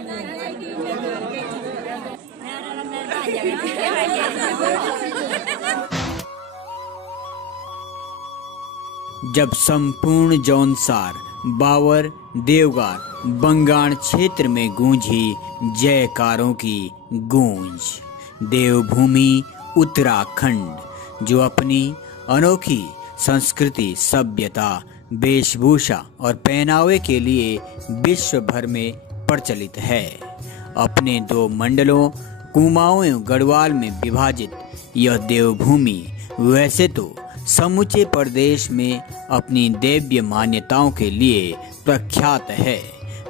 जब संपूर्ण जौनसार, बावर, देवगार, बंगाण क्षेत्र में गूंजी जयकारों की गूंज। देवभूमि उत्तराखंड जो अपनी अनोखी संस्कृति, सभ्यता, वेशभूषा और पहनावे के लिए विश्व भर में प्रचलित है। अपने 2 मंडलों कुमाऊं एवं गढ़वाल में विभाजित यह देवभूमि वैसे तो समूचे प्रदेश में अपनी दैवीय मान्यताओं के लिए प्रख्यात है,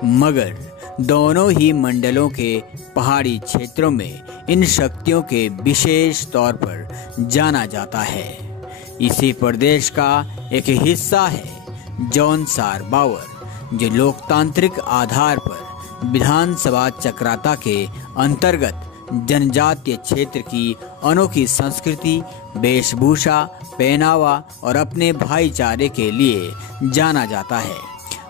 मगर दोनों ही मंडलों के पहाड़ी क्षेत्रों में इन शक्तियों के विशेष तौर पर जाना जाता है। इसी प्रदेश का एक हिस्सा है जौनसार बावर, जो लोकतांत्रिक आधार पर विधानसभा चक्राता के अंतर्गत जनजातीय क्षेत्र की अनोखी संस्कृति, वेशभूषा, पहनावा और अपने भाईचारे के लिए जाना जाता है।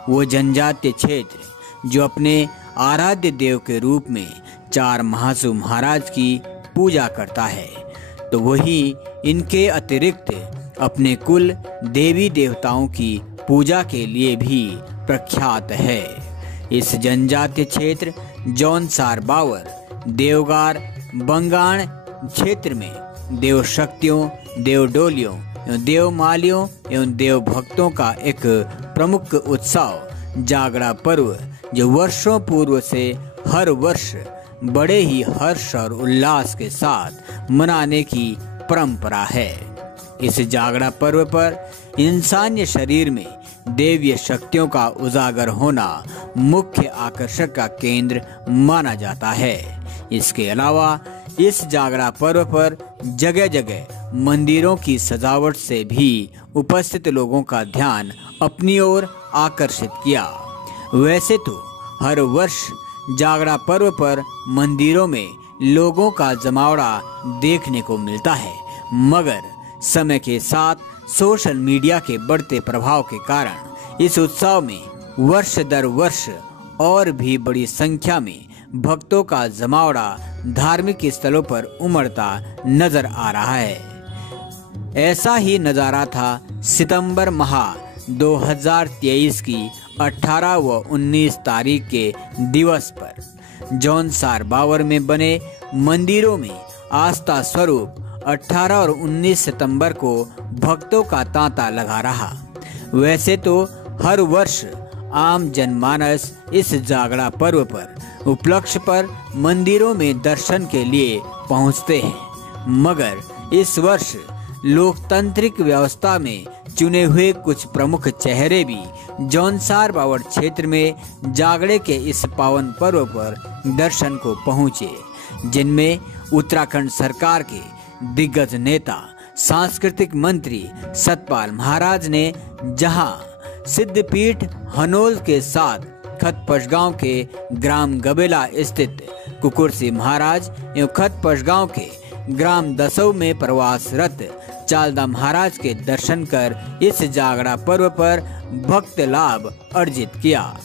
वो जनजातीय क्षेत्र जो अपने आराध्य देव के रूप में 4 महासु महाराज की पूजा करता है, तो वही इनके अतिरिक्त अपने कुल देवी देवताओं की पूजा के लिए भी प्रख्यात है। इस जनजातीय क्षेत्र जौनसार बावर, देवगार, बंगाण क्षेत्र में देव शक्तियों, देव डोलियों, देवमालियों एवं देव भक्तों का एक प्रमुख उत्सव जागरा पर्व, जो वर्षों पूर्व से हर वर्ष बड़े ही हर्ष और उल्लास के साथ मनाने की परंपरा है। इस जागरा पर्व पर इंसानी शरीर में देवीय शक्तियों का उजागर होना मुख्य आकर्षण का केंद्र माना जाता है। इसके अलावा इस जागरा पर्व पर जगह जगह मंदिरों की सजावट से भी उपस्थित लोगों का ध्यान अपनी ओर आकर्षित किया। वैसे तो हर वर्ष जागरा पर्व पर मंदिरों में लोगों का जमावड़ा देखने को मिलता है, मगर समय के साथ सोशल मीडिया के बढ़ते प्रभाव के कारण इस उत्सव में वर्ष दर वर्ष और भी बड़ी संख्या में भक्तों का जमावड़ा धार्मिक स्थलों पर उमड़ता नजर आ रहा है। ऐसा ही नजारा था सितंबर माह 2023 की 18 व 19 तारीख के दिवस पर जौनसार बावर में बने मंदिरों में आस्था स्वरूप 18 और 19 सितंबर को भक्तों का तांता लगा रहा। वैसे तो हर वर्ष आम जनमानस इस जागरा पर्व पर उपलक्ष्य पर मंदिरों में दर्शन के लिए पहुंचते हैं, मगर इस वर्ष लोकतांत्रिक व्यवस्था में चुने हुए कुछ प्रमुख चेहरे भी जौनसार बावर क्षेत्र में जागरे के इस पावन पर्व पर दर्शन को पहुंचे, जिनमें उत्तराखंड सरकार के दिग्गज नेता सांस्कृतिक मंत्री सतपाल महाराज ने जहां सिद्धपीठ हनोल के साथ खतपशगांव के ग्राम गबेला स्थित कुकुरसी महाराज एवं खतपशगांव के ग्राम दसऊ में प्रवासरत चालदा महाराज के दर्शन कर इस जागरा पर्व पर भक्त लाभ अर्जित किया।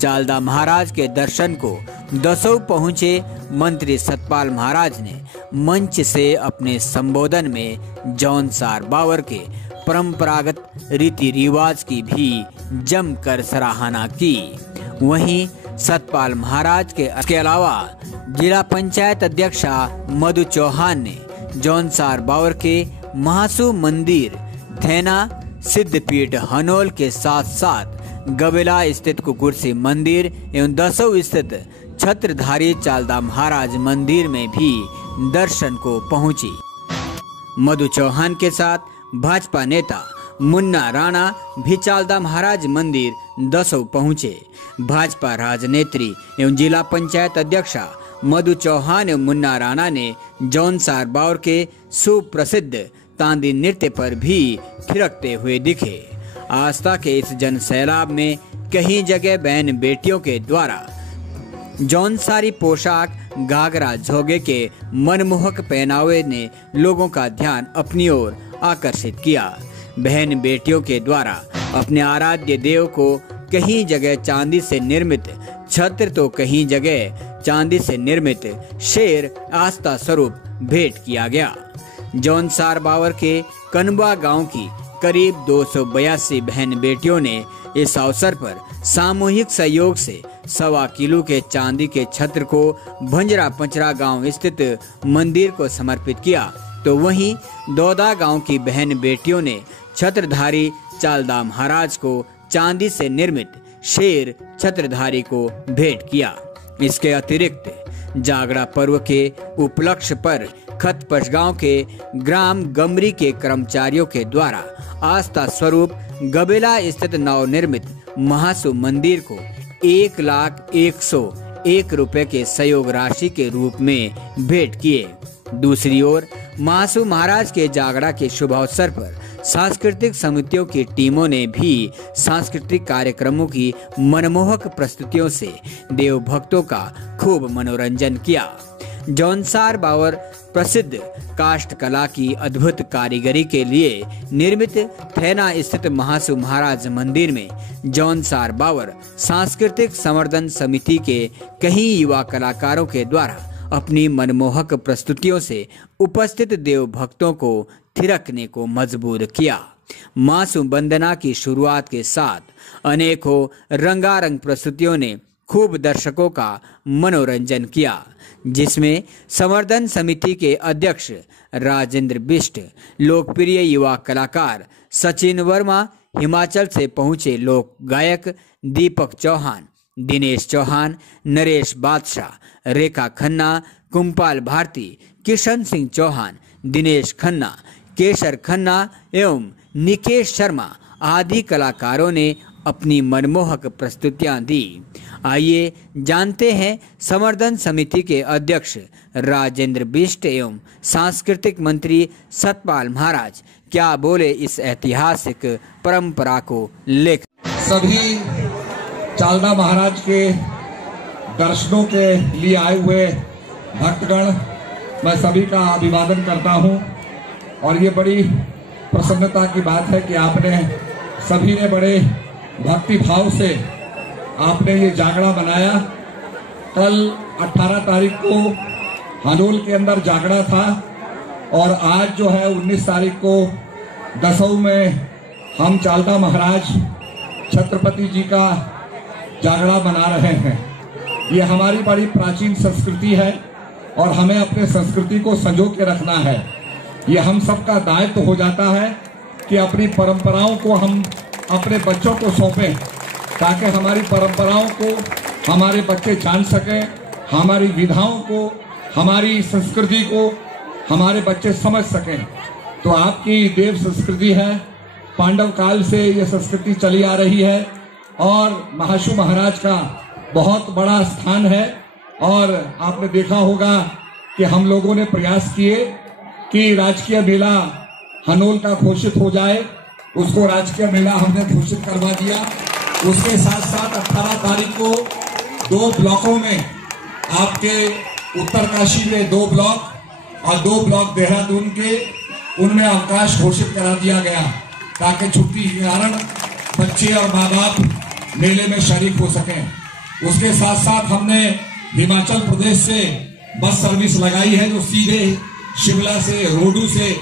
चालदा महाराज के दर्शन को दसऊ पहुंचे मंत्री सतपाल महाराज ने मंच से अपने संबोधन में जौनसार बावर के परंपरागत रीति रिवाज की भी जमकर सराहना की। वहीं सतपाल महाराज के अलावा जिला पंचायत अध्यक्षा मधु चौहान ने जौनसार बावर के महासु मंदिर, थैना, सिद्धपीठ हनोल के साथ साथ गबेला स्थित कुकुरसी मंदिर एवं दसऊ स्थित छत्रधारी चालदा महाराज मंदिर में भी दर्शन को पहुंची। मधु चौहान के साथ भाजपा नेता मुन्ना राणा भी चालदा महाराज मंदिर दसऊ पहुंचे। भाजपा राजनेत्री एवं जिला पंचायत अध्यक्षा मधु चौहान एवं मुन्ना राणा ने जौनसार बावर के सुप्रसिद्ध तांदी नृत्य पर भी थिरकते हुए दिखे। आस्था के इस जन सैलाब में कहीं जगह बहन बेटियों के द्वारा जौनसारी पोशाक, घाघरा झोगे के मनमोहक पहनावे ने लोगों का ध्यान अपनी ओर आकर्षित किया। बहन बेटियों के द्वारा अपने आराध्य देव को कहीं जगह चांदी से निर्मित छत्र तो कहीं जगह चांदी से निर्मित शेर आस्था स्वरूप भेंट किया गया। जौनसार बावर के कनबा गांव की करीब 282 बहन बेटियों ने इस अवसर पर सामूहिक सहयोग से 1.25 किलो के चांदी के छत्र को भंजरा पंचरा गांव स्थित मंदिर को समर्पित किया, तो वहीं दौदा गांव की बहन बेटियों ने छत्रधारी चालदा महाराज को चांदी से निर्मित शेर छत्रधारी को भेंट किया। इसके अतिरिक्त जागड़ा पर्व के उपलक्ष्य पर खतपच गांव के ग्राम गमरी के कर्मचारियों के द्वारा आस्था स्वरूप गबेला स्थित नवनिर्मित महासु मंदिर को 1,01,01 रुपए के सहयोग राशि के रूप में भेंट किए। दूसरी ओर महासु महाराज के जागड़ा के शुभ अवसर पर सांस्कृतिक समितियों की टीमों ने भी सांस्कृतिक कार्यक्रमों की मनमोहक प्रस्तुतियों से देव भक्तों का खूब मनोरंजन किया। जौनसार बावर प्रसिद्ध काष्ठ कला की अद्भुत कारीगरी के लिए निर्मित थैना स्थित महासु महाराज मंदिर में जौनसार बावर सांस्कृतिक संवर्धन समिति के कई युवा कलाकारों के द्वारा अपनी मनमोहक प्रस्तुतियों से उपस्थित देव भक्तों को थिरकने को मजबूर किया। मासु वंदना की शुरुआत के साथ अनेकों रंगारंग प्रस्तुतियों ने खूब दर्शकों का मनोरंजन किया, जिसमें संवर्धन समिति के अध्यक्ष राजेंद्र बिष्ट, लोकप्रिय युवा कलाकार सचिन वर्मा, हिमाचल से पहुंचे लोक गायक दीपक चौहान, दिनेश चौहान, नरेश बादशाह, रेखा खन्ना, कुंपाल भारती, किशन सिंह चौहान, दिनेश खन्ना, केशर खन्ना एवं निकेश शर्मा आदि कलाकारों ने अपनी मनमोहक प्रस्तुतियां दी। आइए जानते हैं संवर्धन समिति के अध्यक्ष राजेंद्र बिष्ट एवं सांस्कृतिक मंत्री सतपाल महाराज क्या बोले इस ऐतिहासिक परंपरा को लेकर। सभी चालदा महाराज के दर्शनों के लिए आए हुए भक्तगण, मैं सभी का अभिवादन करता हूं और ये बड़ी प्रसन्नता की बात है कि आपने सभी ने बड़े भक्ति भाव से आपने ये जागड़ा बनाया। कल 18 तारीख को हनोल के अंदर जागड़ा था और आज जो है 19 तारीख को दसऊ में हम चालदा महाराज छत्रपति जी का जागड़ा मना रहे हैं। ये हमारी बड़ी प्राचीन संस्कृति है और हमें अपने संस्कृति को संजो के रखना है। ये हम सबका दायित्व हो जाता है कि अपनी परंपराओं को हम अपने बच्चों को सौंपें, ताकि हमारी परंपराओं को हमारे बच्चे जान सकें, हमारी विधाओं को, हमारी संस्कृति को हमारे बच्चे समझ सकें। तो आपकी देव संस्कृति है, पांडव काल से ये संस्कृति चली आ रही है और महासु महाराज का बहुत बड़ा स्थान है। और आपने देखा होगा कि हम लोगों ने प्रयास किए कि राजकीय मेला हनोल का घोषित हो जाए, उसको राजकीय मेला हमने घोषित करवा दिया। उसके साथ साथ 18 तारीख को 2 ब्लॉकों में, आपके उत्तरकाशी में 2 ब्लॉक और 2 ब्लॉक देहरादून के, उनमें अवकाश घोषित करा दिया गया ताकि छुट्टी के कारण बच्चे और माँ बाप मेले में शरीक हो सकें। उसके साथ साथ हमने हिमाचल प्रदेश से बस सर्विस लगाई है जो सीधे शिमला से, रोडू से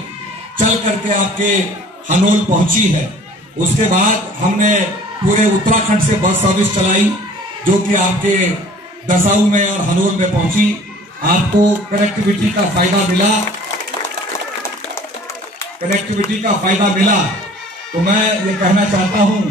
चल करके आपके हनोल पहुंची है। उसके बाद हमने पूरे उत्तराखंड से बस सर्विस चलाई जो कि आपके दसाऊ में और हनोल में पहुंची। आपको कनेक्टिविटी का फायदा मिला। तो मैं ये कहना चाहता हूं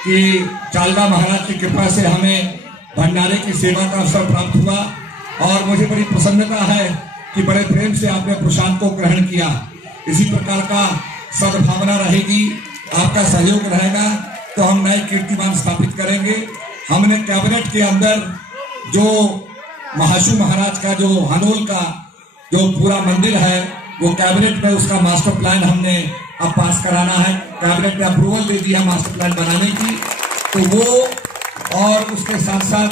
कि चालदा महाराज की कृपा से हमें भंडारे की सेवा का अवसर प्राप्त हुआ और मुझे बड़ी प्रसन्नता है कि बड़े प्रेम से आपने प्रसाद को ग्रहण किया। इसी प्रकार का सद्भावना रहेगी, आपका सहयोग रहेगा तो हम नए कीर्तिमान स्थापित करेंगे। हमने कैबिनेट के अंदर जो महासु महाराज का जो हनोल का जो पूरा मंदिर है वो कैबिनेट में उसका मास्टर प्लान हमने अब पास कराना है। कैबिनेट ने अप्रूवल दे दिया मास्टर प्लान बनाने की, तो वो और उसके साथ साथ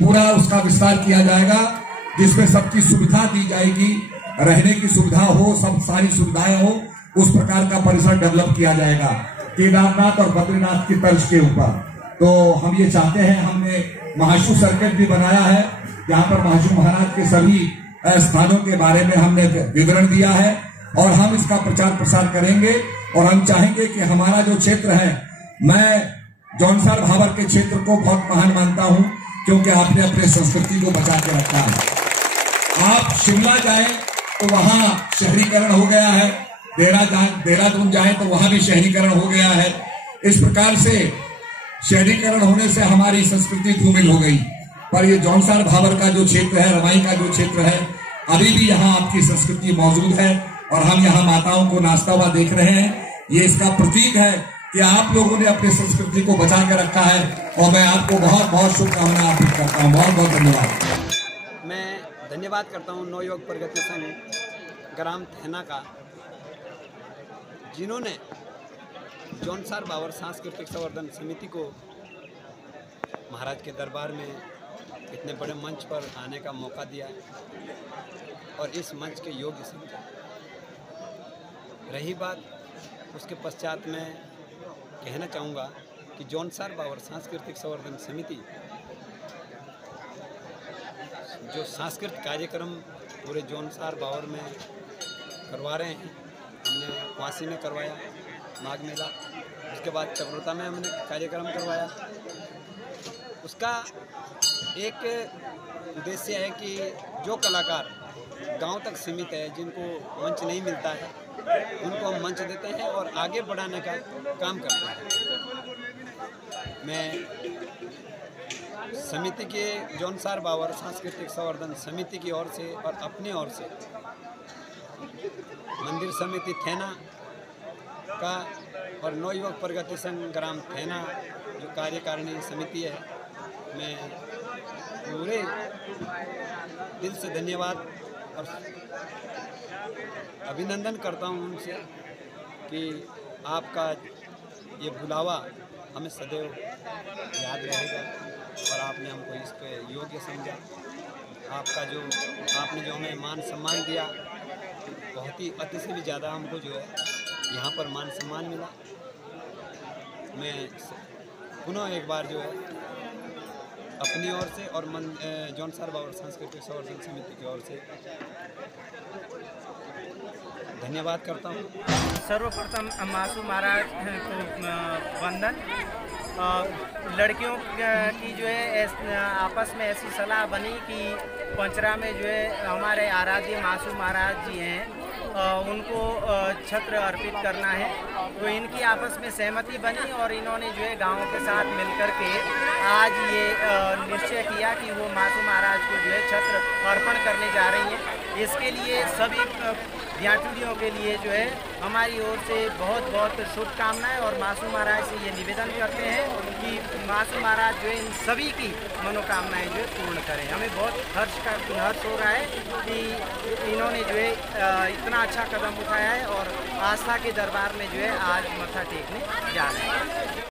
पूरा उसका विस्तार किया जाएगा जिसमें सबकी सुविधा दी जाएगी, रहने की सुविधा हो, सब सारी सुविधाएं हो, उस प्रकार का परिसर डेवलप किया जाएगा केदारनाथ और बद्रीनाथ की तर्ज के ऊपर। तो हम ये चाहते हैं, हमने महाशु सर्किट भी बनाया है, जहां पर महाशु महाराज के सभी स्थानों के बारे में हमने विवरण दिया है और हम इसका प्रचार प्रसार करेंगे। और हम चाहेंगे कि हमारा जो क्षेत्र है, मैं जौनसार भाबर के क्षेत्र को बहुत महान मानता हूं, क्योंकि आपने अपने संस्कृति को बचा के रखा है। आप शिमला जाएं तो वहां शहरीकरण हो गया है, देहरादून जाएं तो वहां भी शहरीकरण हो गया है। इस प्रकार से शहरीकरण होने से हमारी संस्कृति धूमिल हो गई, पर ये जौनसार भाबर का जो क्षेत्र है, रवाई का जो क्षेत्र है, अभी भी यहाँ आपकी संस्कृति मौजूद है और हम यहाँ माताओं को नाचता हुआ देख रहे हैं। ये इसका प्रतीक है कि आप लोगों ने अपनी संस्कृति को बचा के रखा है और मैं आपको बहुत बहुत शुभकामनाएं अर्पित करता हूँ। बहुत बहुत धन्यवाद। मैं धन्यवाद करता हूँ नवयुवक प्रगति संघ ग्राम थेना का, जिन्होंने जौनसार भाबर सांस्कृतिक संवर्धन समिति को महाराज के दरबार में इतने बड़े मंच पर आने का मौका दिया और इस मंच के योग्य समझा। रही बात उसके पश्चात मैं कहना चाहूँगा कि जौनसार भाबर सांस्कृतिक संवर्धन समिति जो सांस्कृतिक कार्यक्रम पूरे जौनसार भाबर में करवा रहे हैं, हमने वासी में करवाया माघ मेला, उसके बाद चक्रोता में हमने कार्यक्रम करवाया। उसका एक उद्देश्य है कि जो कलाकार गांव तक सीमित है, जिनको मंच नहीं मिलता है, उनको हम मंच देते हैं और आगे बढ़ाने का काम करते हैं। मैं समिति के जौनसार भाबर सांस्कृतिक संवर्धन समिति की ओर से और अपनी ओर से मंदिर समिति थेना का और नवयुवक प्रगति संघ ग्राम थेना जो कार्यकारिणी समिति है, मैं पूरे दिल से धन्यवाद और अभिनंदन करता हूं उनसे कि आपका ये बुलावा हमें सदैव याद रहेगा और आपने हमको इसके योग्य समझा। आपने जो हमें मान सम्मान दिया, बहुत ही अति से भी ज़्यादा हमको जो है यहाँ पर मान सम्मान मिला। मैं पुनः एक बार जो है अपनी ओर से और जौनसार भाबर सांस्कृतिक संवर्धन समिति की ओर से धन्यवाद करता हूँ। सर्वप्रथम मासू महाराज को वंदन। लड़कियों की जो है आपस में ऐसी सलाह बनी कि पंचरा में जो है हमारे आराध्य मासू महाराज जी हैं, उनको छत्र अर्पित करना है। तो इनकी आपस में सहमति बनी और इन्होंने जो है गाँव के साथ मिलकर के आज ये निश्चय किया कि वो मासू महाराज को जो है छत्र अर्पण करने जा रही हैं। इसके लिए सभी ज्ञातियों के लिए जो है हमारी ओर से बहुत बहुत शुभकामनाएं और मासू महाराज से ये निवेदन करते हैं कि मासू महाराज जो है इन सभी की मनोकामनाएं जो है पूर्ण करें। हमें बहुत हर्ष हो रहा है कि इन्होंने जो है इतना अच्छा कदम उठाया है और आस्था के दरबार में जो है आज मत्था टेकने जा रहे हैं।